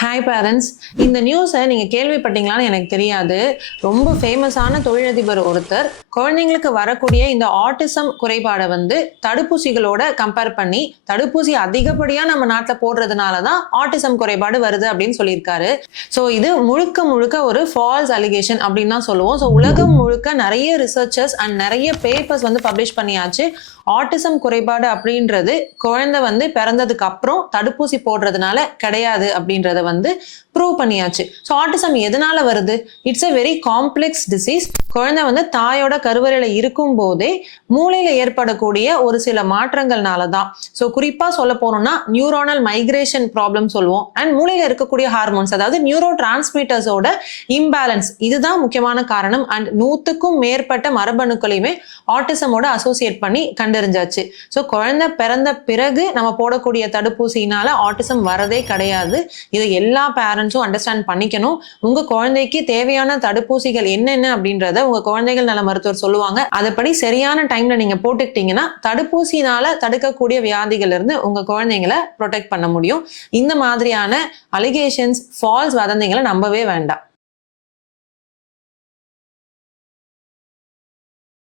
Hi parents, இந்த நியூஸை நீங்கள் கேள்விப்பட்டீங்களான்னு எனக்கு தெரியாது. ரொம்ப ஃபேமஸான தொழிலதிபர் ஒருத்தர் குழந்தைங்களுக்கு வரக்கூடிய இந்த ஆட்டிசம் குறைபாடை தடுப்பூசிகளோட கம்பேர் பண்ணி தடுப்பூசி அதிகப்படியாக நம்ம நாட்டில் போடுறதுனால தான் ஆட்டிசம் குறைபாடு வருது அப்படின்னு சொல்லியிருக்காரு. ஸோ இது முழுக்க முழுக்க ஒரு ஃபால்ஸ் அலிகேஷன் அப்படின்னு தான் சொல்லுவோம். ஸோ உலகம் முழுக்க நிறைய ரிசர்ச்சர்ஸ் அண்ட் நிறைய பேப்பர்ஸ் பப்ளிஷ் பண்ணியாச்சு. ஆட்டிசம் குறைபாடு அப்படின்றது குழந்தை பிறந்ததுக்கு அப்புறம் தடுப்பூசி போடுறதுனால கிடையாது அப்படின்றத ப்ரூவ் பண்ணியாச்சு. ஸோ ஆட்டிசம் எதனால வருது? It's a very complex disease. குழந்தை தாயோட கருவறையில இருக்கும் போதே மூளையில ஏற்படக்கூடிய ஒரு சில மாற்றங்கள்னால தான். ஸோ குறிப்பா சொல்ல போனோம்னா நியூரோனல் மைக்ரேஷன் ப்ராப்ளம் சொல்லுவோம். அண்ட் மூளையில இருக்கக்கூடிய ஹார்மோன்ஸ், அதாவது நியூரோ டிரான்ஸ்மிட்டர்ஸோட இம்பேலன்ஸ், இதுதான் முக்கியமான காரணம். அண்ட் 100க்கும் மேற்பட்ட மரபணுக்களையுமே ஆட்டிசமோட அசோசியேட் பண்ணி கண்டறிஞ்சாச்சு. ஸோ குழந்தை பிறந்த பிறகு நம்ம போடக்கூடிய தடுப்பூசினால ஆட்டிசம் வரதே கிடையாது. இதை எல்லா பேரண்ட்ஸும் அண்டர்ஸ்டாண்ட் பண்ணிக்கணும். உங்க குழந்தைக்கு தேவையான தடுப்பூசிகள் என்னென்ன அப்படின்றத உங்க குழந்தைகள் நல மருத்துவர் சொல்லுவாங்க. அதுபடி சரியான டைம்ல நீங்க போட்டுக்கிட்டீங்கன்னா தடுப்பூசினால தடுக்கக்கூடிய வியாதிகள் இருந்து உங்க குழந்தைங்களை ப்ரொடெக்ட் பண்ண முடியும். இந்த மாதிரியான அலிகேஷன்ஸ், ஃபால்ஸ் வதந்திகளை நம்பவே வேண்டாம்.